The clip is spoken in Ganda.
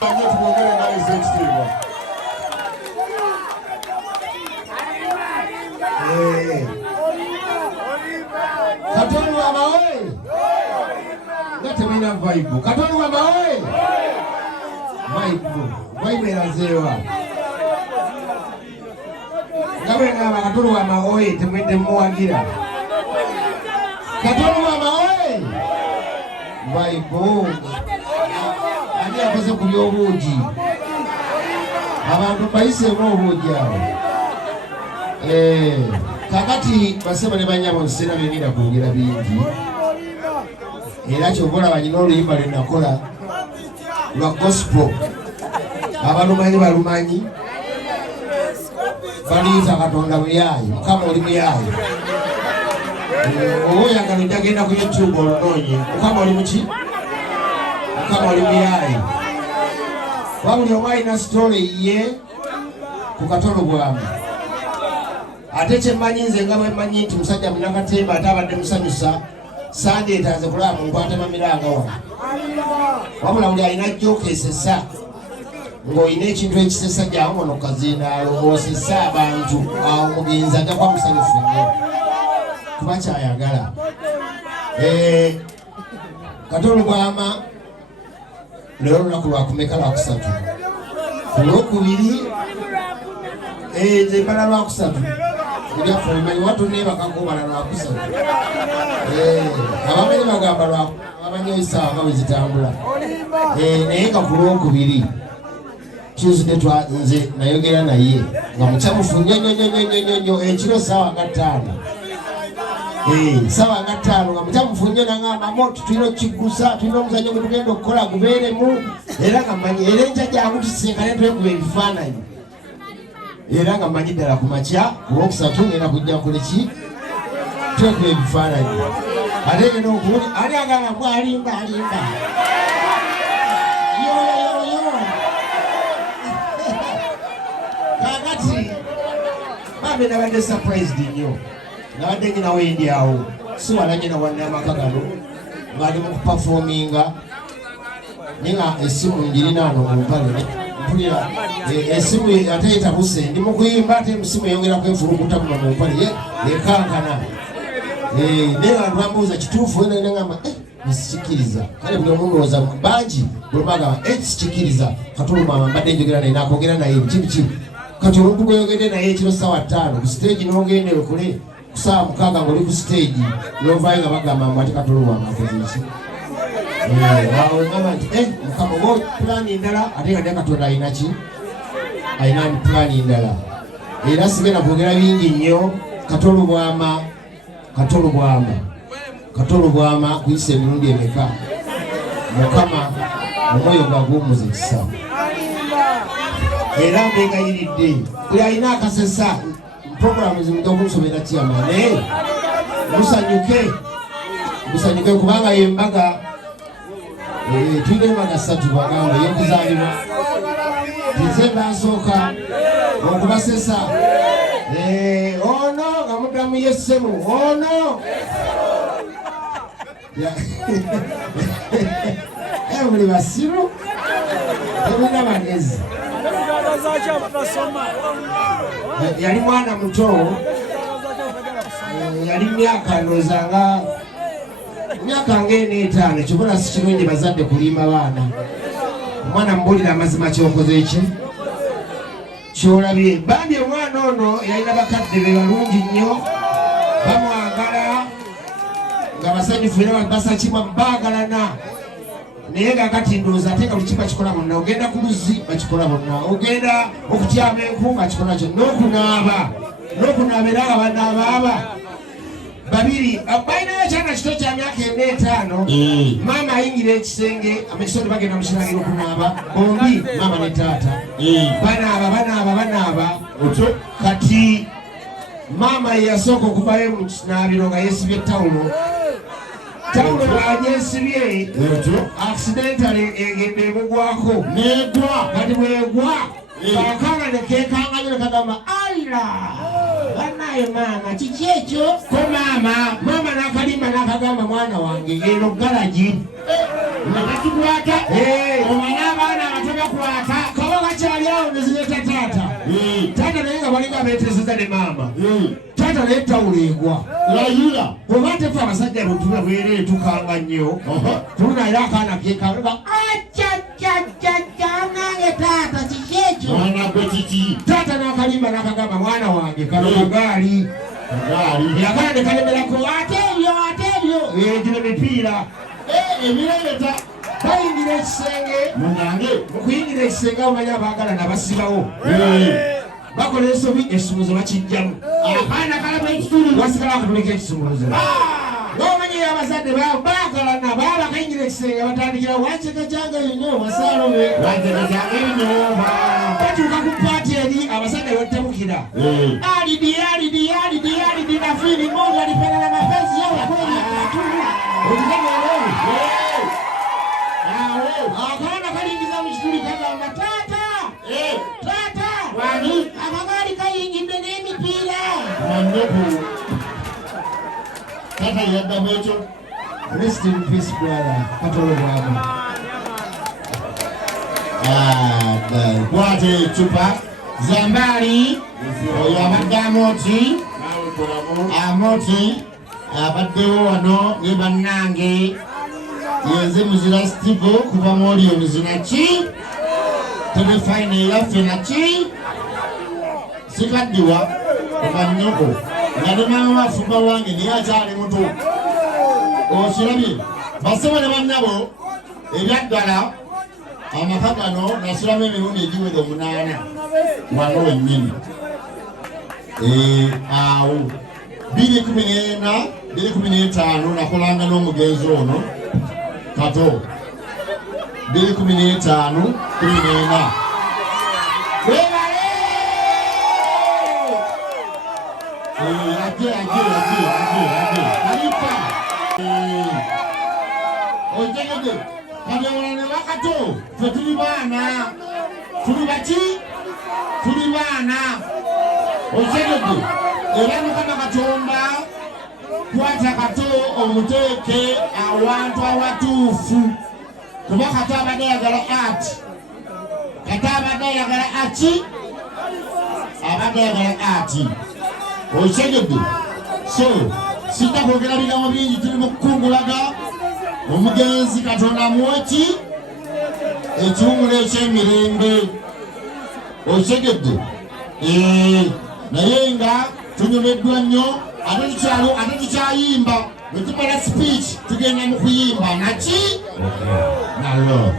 Kato Lubwama oye! Ngatemina vibe. Kato Lubwama oye! Vibe erazeewa. Ngabe ngaba Kato Lubwama oye temwedde muwagira. Kato Lubwama oye! Vibe. Ani akoze ku by'obuugi. Abantu bayiseemu obuugi abo. Kakati basema ne banyabo nsena byenira kwogera bingi. Era kyobola banyina oluyimba lwe nakola lwa gospel. Abalumanyi balumanyi. Baliyita Katonda muyaayi. Mukama oli muyaayi. Oyagala ojja ku YouTube olunoonye. Mukama oli muki? Mukama oli muyaayi. Wabuli omu alina story ye ku Kato Lubwama. Ate kyemmanyi nze nga bwe mmanyi nti musajja munnakatemba ate abadde musanyusa Sunday aze kulaba mu nkwata mamiranga wano. Wabula buli alina jjooka esesa ng'olina ekintu ekisesa gyamu wano kazindaalo osesa abantu awo omugenzi ajja kuba musanyufu nnyo kuba kyayagala. Kato Lubwama leero lunaku lwakumeka lwakusatu. Olwokubiri nze mbala lwakusatu. Kuliafu mmanyi watu ne bakakubala lwakusatu. Abamanyi bagamba lwakumanyi esaawa nga bwe zitambula. Naye nga ku lwokubiri Tuesday nze nayogera naye nga mukyamufu nnyo ekiro saawa nga 5. Saawa nga 5 nga mukyamufu nnyo nangamba Amooti tulina okukigusa, tulina omuzannyo gwe tugenda okukola gubeeremu. Era nga mmanyi era enkya jangu tusinkane twekuba ebifaananyi. Era nga mmanyi ddala ku makya ku lwokusatu ngenda kujja kuleki twekuba ebifaananyi. Ate ngenda okuwuli ani agamba mbw alimba. Kakati bambe nabadde surprised nnyo. Nabadde nyinawo endi awo si wala nyina wanne amaka gano ng'ali mu kupafominga naye nga essimu njirina ano mu mpale mpulira essimu ate etabuse ndi mu kuyimba ate essimu eyongera kwefulukuta muno mu mpale ekankana. Naye nga lwambuuza kituufu wena nengamba sikiriza kale buli omu ndowooza bangi bulumagamba sikiriza Kato Lubwama mbadde njogera naye nakwogera naye biki kati oluntu gweyogedde naye ekiro ssaawa 5 ku stage n'ogende okule kusaawa 6 ng'oli ku stage n'ovaayo nga bagamba mbu ate Kato Lubwama akoze ki. Awo ngamba nti Mukama oba pulaani ndala ate nga ne Katonda alina ki? Alina pulaani ndala. Era sigenda kwogera bingi nnyo. Kato Lubwama kuyisa emirundi emeka. Mukama omwoyo gwaguwummuza ekisa. Era mbegayiridde buli alina akasesa programu zimujja okunsomera kyama naye musanyuke kubanga yembaga tulina embaga 3 bagamba ey'okuzaalibwa December asooka okubasesa ono nga muddamu yessemu ono buli basiru tebulina magezi. Yali mwana muto yali myaka ndozanga myaka nga 5 kyobula si kirungi bazadde kulimba baana. Omwana mbulira amazima kyokoze ki kyolabye. Bambi omwana ono yalina bakadde be balungi nnyo bamwagala nga basanyufu era basakimwa baagalana. Naye nga kati ndowooza ate nga buli kimu bakikola bonna. Ogenda ku luzzi bakikola bonna, ogenda okutyama enku bakikola kyo, n'okunaaba era nga banaaba babiri. Balinayo ekyana kito kya myaka 4-5. Maama ayingira ekisenge amakisonde bagenda mukirangiro okunaaba bombi maama ne taata banaaba. Kati maama yeyasooka okuvayo mu kinaabiro nga yeesibye tawulo bw'agyesibye accidentally egenda emugwako negwa. Kati bwegwa akanga nekekanganya nekagamba aira banaye maama kiki ekyo ko maama n'akalimba n'akagamba mwana wange eno galagi Nakakikwata omwana abaana abatabakwata kabaka kyali awo nezireta taata taata naye nga balinga beeteseza ne maama taata naye tawuleegwa layira kuba tefe abasajja bwetuba bwereere tukanga nnyo tulunayira akaana kekanga nange taata kiki ekyo mwana gwe kiki taata n'akalimba n'akagamba mwana wange kano kagaali akaana ne kalemerako ate ebyo gino mipiira ebirabeta bayingira ekisenge munange mukuyingira ekisenge abamanyi abaagala nabasibawo bakola ensobi ekisumuluzo bakijjamu akaana kalaba ekitulu wasigala akatulika ekisumuluzo ng'omanyi abazadde baagalana baba bakayingira ekisenge batandikira wancekacanga nnyo wasaalome batuuka ku paati eri abasajja bettabukira alidi nafiini moja alipelala mapenzi yao ya kweli otukageerewe akaana kalingiza mu kituli kagamba taata akagaali kayingidde n'emipiira tata yaddamu ekyo rest in peace brother Kato Lubwama kwate ecupa zambali oyo abadde Amooti abaddewo wano ne bannange yenze muzira Steve kuva mu Orion zinaki telefine eyaffe naki sikaddiwa kuva nnyoko nga ne maama wafumba wange naye akyali muto okirabye basebo ne bannabo ebyaddala amaka gano nasulamu emirundi egiwera 8 wano wennyini awo 2014 2015 nakolanga n'omugenzi ono Kato 2015 14 ojegede kabyawulane Kato fe tuli baana tuli baki tuli baana ojegede era Mukama Katonda kwata Kato omuteeke awantu awatuufu kuba Kato abadde ayagala ati Kato abadde ayagala aki abadde ayagala ati okyegedde so sijja kwogera bigambo bingi tuli mu kukungulaga omugenzi Katonda amuweki ekiwumulo eky'emirembe okyegedde naye nga tunyomeddwa nnyo ate tukyayimba bwe tumala speech tugenda mu kuyimba naki nalo